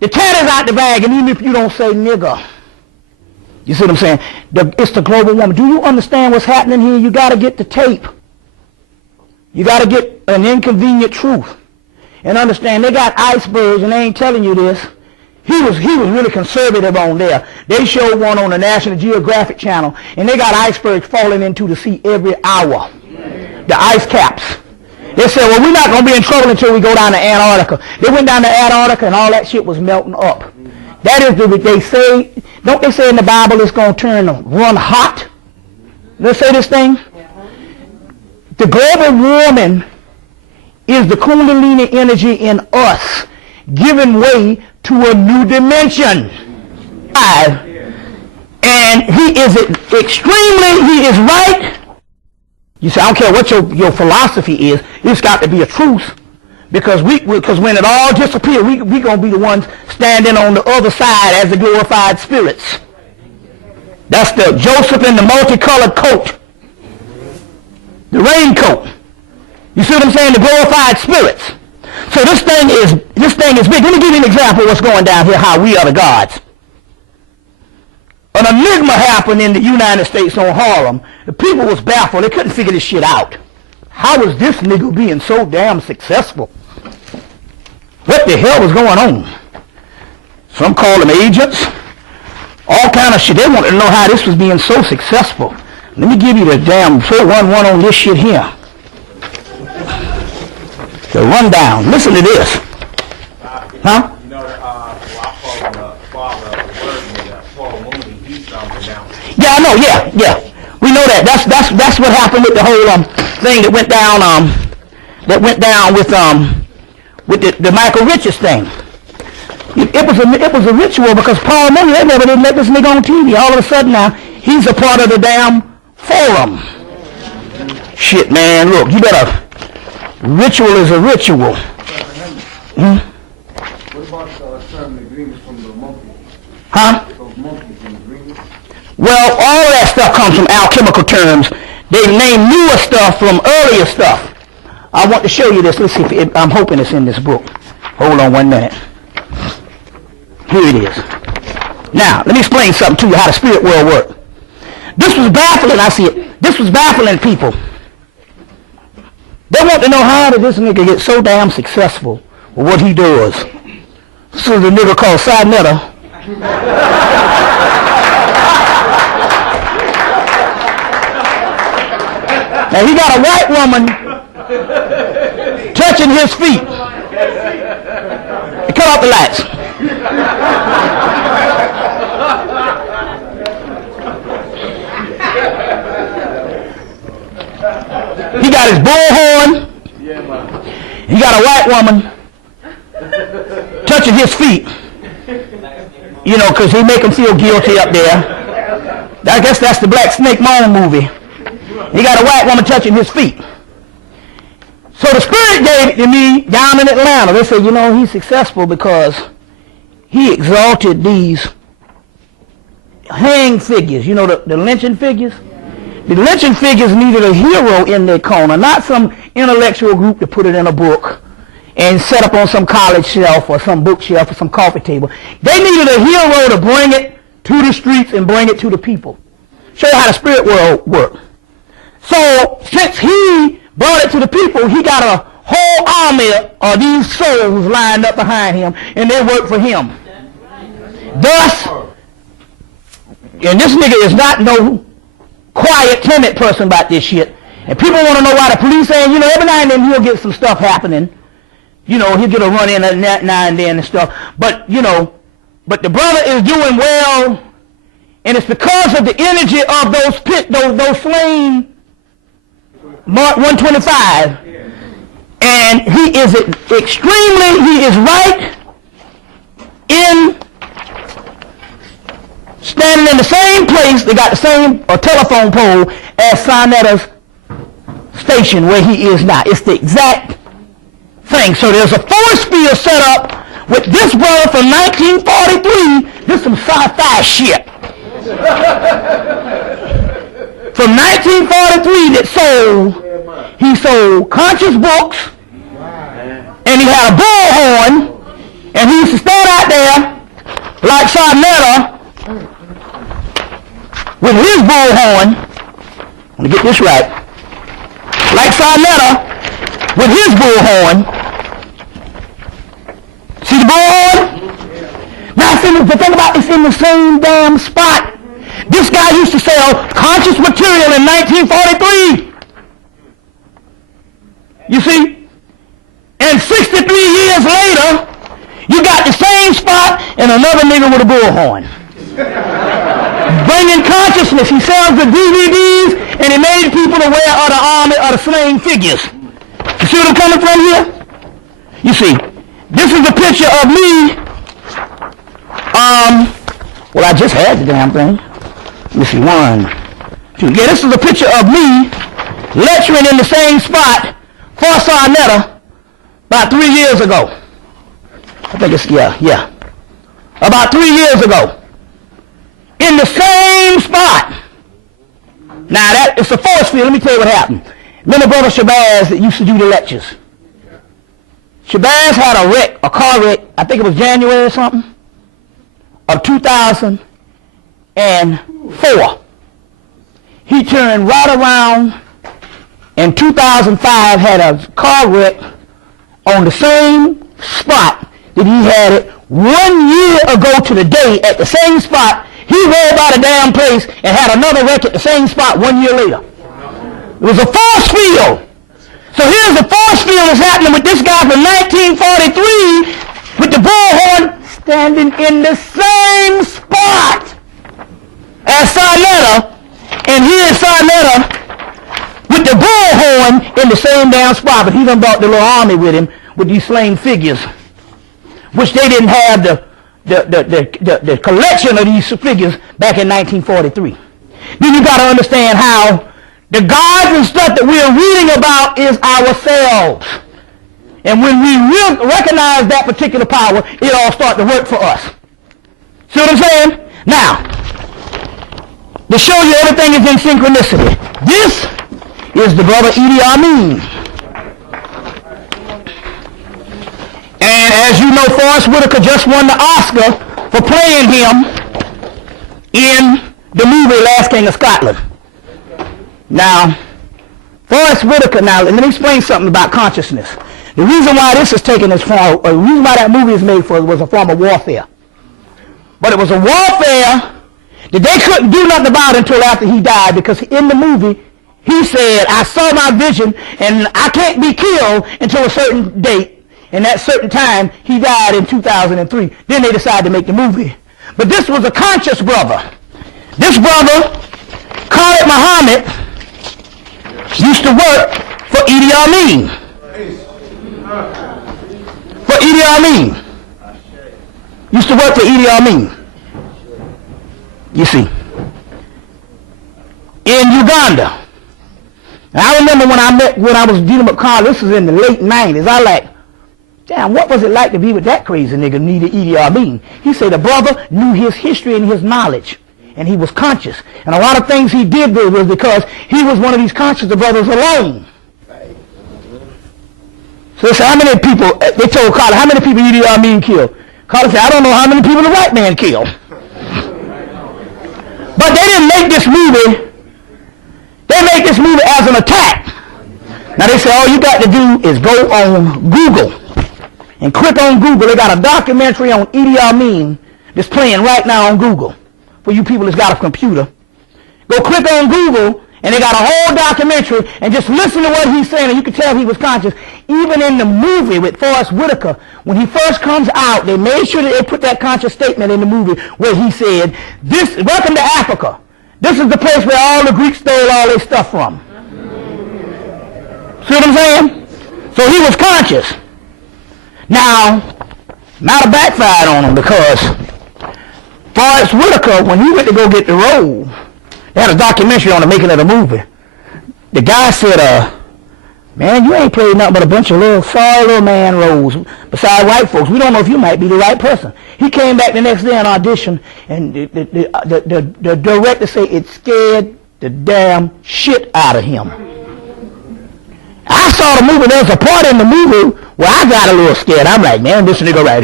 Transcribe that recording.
The cat is out the bag, and even if you don't say nigger, you see what I'm saying? It's the global woman. Do you understand what's happening here? You got to get the tape. You got to get an inconvenient truth. And understand, they got icebergs, and they ain't telling you this. He was really conservative on there. They showed one on the National Geographic Channel, and they got icebergs falling into the sea every hour. The ice caps. They said, well, we're not going to be in trouble until we go down to Antarctica. They went down to Antarctica, and all that shit was melting up. That is what they say. Don't they say in the Bible it's going to run hot? They say this thing? The global warming is the Kundalini energy in us giving way to a new dimension. And he is right. You say, I don't care what your philosophy is, it's got to be a truth. Because when it all disappears, we going to be the ones standing on the other side as the glorified spirits. That's the Joseph in the multicolored coat. The raincoat. You see what I'm saying? The glorified spirits. So this thing is big. Let me give you an example of what's going down here, how we are the gods. An enigma happened in the United States on Harlem. The people was baffled. They couldn't figure this shit out. How was this nigga being so damn successful? What the hell was going on? Some called them agents. All kind of shit. They wanted to know how this was being so successful. Let me give you the damn 411 on this shit here. The rundown. Listen to this. Huh? You know, I call the father of the word, Paul Mooney, he's something now. Yeah, I know, yeah. We know that. That's what happened with the whole thing that went down with the Michael Richards thing. It was a ritual because Paul Mooney, they never did let this nigga on TV. All of a sudden now, he's a part of the damn forum. Shit, man, look, you better... Ritual is a ritual. What about certain agreements from the monkeys? Huh? Those monkeys and agreements? Well, all of that stuff comes from alchemical terms. They name newer stuff from earlier stuff. I want to show you this. Let's see if I'm hoping it's in this book. Hold on 1 minute. Here it is. Now, let me explain something to you how the spirit world works. This was baffling, I see it. This was baffling people. They want to know how did this nigga get so damn successful with what he does. So the nigga called Sinetta. Now he got a white woman touching his feet. Cut off the lights. He got his bullhorn. He got a white woman touching his feet. You know, because he make him feel guilty up there. I guess that's the Black Snake Moan movie. He got a white woman touching his feet. So the spirit gave it to me down in Atlanta. They said, you know, he's successful because he exalted these hang figures. You know, the lynching figures? The lynching figures needed a hero in their corner, not some intellectual group to put it in a book and set up on some college shelf or some bookshelf or some coffee table. They needed a hero to bring it to the streets and bring it to the people. Show you how the spirit world works. So since he brought it to the people, he got a whole army of these souls lined up behind him, and they work for him. Thus, and this nigga is not no quiet, timid person about this shit. And people want to know why the police saying, you know, every now and then he'll get some stuff happening. You know, he'll get a run in now and then and stuff. But, you know, but the brother is doing well, and it's because of the energy of those slain Mark 125. And he is right in standing in the same place. They got the same telephone pole as Sinetta's station where he is now. It's the exact thing. So there's a force field set up with this brother from 1943. This is some sci-fi shit. From 1943 he sold conscious books, and he had a bullhorn, and he used to stand out there Sarnetta with his bullhorn, let me get this right, like Sarnetta with his bullhorn. See the bullhorn? Now see, the thing about it's in the same damn spot. This guy used to sell conscious material in 1943. You see? And 63 years later, you got the same spot and another nigga with a bullhorn. Bringing consciousness. He sells the DVDs and he made people aware of the army or the slain figures. You see what I'm coming from here? You see, this is a picture of me. Well, I just had the damn thing. Let me see, 1, 2. Yeah, this is a picture of me lecturing in the same spot for Sarnetta about 3 years ago. I think it's, yeah. About 3 years ago. In the same spot. Now, that it's a force field. Let me tell you what happened. Remember Brother Shabazz that used to do the lectures? Shabazz had a wreck, a car wreck, I think it was January or something, of 2004. He turned right around in 2005, had a car wreck on the same spot that he had it 1 year ago to the day at the same spot. He rolled by the damn place and had another wreck at the same spot 1 year later. It was a force field. So here's the force field that's happening with this guy from 1943 with the bullhorn standing in the same spot as Sarnetta, and here's Sarnetta with the bullhorn in the same damn spot, but he done brought the little army with him with these slain figures, which they didn't have the collection of these figures back in 1943. Then you got to understand how the gods and stuff that we are reading about is ourselves. And when we recognize that particular power, it all starts to work for us. See what I'm saying? Now, to show you everything is in synchronicity, this is the brother Idi Amin. And as you know, Forrest Whitaker just won the Oscar for playing him in the movie Last King of Scotland. Now, Forrest Whitaker, now let me explain something about consciousness. The reason why this is taken as form, or the reason why that movie is made for was a form of warfare. But it was a warfare that they couldn't do nothing about until after he died, because in the movie, he said, I saw my vision and I can't be killed until a certain date. And that certain time, he died in 2003. Then they decided to make the movie. But this was a conscious brother. This brother, Khalid Muhammad, used to work for Idi Amin. For Idi Amin. Used to work for Idi Amin. You see. In Uganda. And I remember when I was dealing with Carl, this was in the late 90s, I like, damn, what was it like to be with that crazy nigga, Idi Amin? He said the brother knew his history and his knowledge, and he was conscious. And a lot of things he did was because he was one of these conscious brothers alone. So they said, how many people, they told Carter, how many people Idi Amin killed? Carter said, I don't know how many people the white man killed. But they didn't make this movie, they made this movie as an attack. Now they said, all you got to do is go on Google and click on Google. They got a documentary on Idi Amin that's playing right now on Google. For you people that's got a computer. Go click on Google and they got a whole documentary and just listen to what he's saying and you can tell he was conscious. Even in the movie with Forrest Whitaker, when he first comes out, they made sure that they put that conscious statement in the movie where he said, welcome to Africa. This is the place where all the Greeks stole all their stuff from. See what I'm saying? So he was conscious. Now, might have backfired on him because Forrest Whitaker, when he went to go get the role, they had a documentary on the making of the movie. The guy said, man, you ain't played nothing but a bunch of sorry little man roles beside white folks. We don't know if you might be the right person. He came back the next day and auditioned, and the director said it scared the damn shit out of him. I saw the movie. There was a part in the movie where I got a little scared. I'm like, man, this nigga right here.